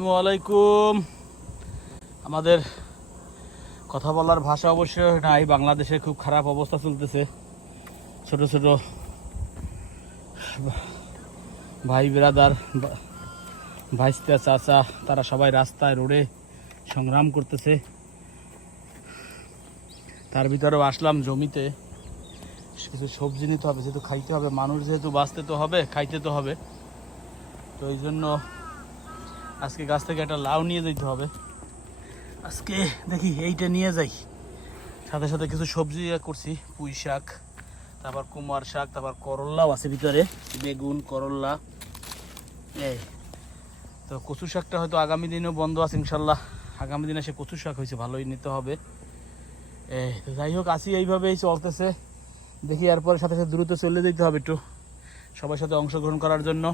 আসসালামাইকুম। আমাদের কথা বলার ভাষা অবশ্য নাই, বাংলাদেশে খুব খারাপ অবস্থা চলতেছে। ছোট ছোট ভাই বিরাদার, ভাইস্তা চাচা, তারা সবাই রাস্তায় রোডে সংগ্রাম করতেছে। তার ভিতরেও আসলাম জমিতে, কিছু সবজি নিতে হবে, যেহেতু খাইতে হবে, মানুষ যেহেতু বাঁচতে তো হবে, খাইতে তো হবে। তো এই জন্য আজকে গাছ থেকে একটা লাউ নিয়ে যেতে হবে। আজকে দেখি এইটা নিয়ে যাই, সাথে সাথে কিছু সবজি করছি, পুঁই শাক, তারপর কুমার শাক, তারপর করল্লাও আছে ভিতরে, বেগুন, করল্লা। এই তো কচু শাকটা হয়তো আগামী দিনেও বন্ধ আছে ইনশাল্লাহ। আগামী দিনে সে কচু শাক হয়েছে, ভালোই নিতে হবে। তো যাই হোক, আসি এইভাবেই চলতেছে। দেখি এরপরে সাথে সাথে দ্রুত চলে যেতে হবে একটু সবার সাথে অংশগ্রহণ করার জন্য।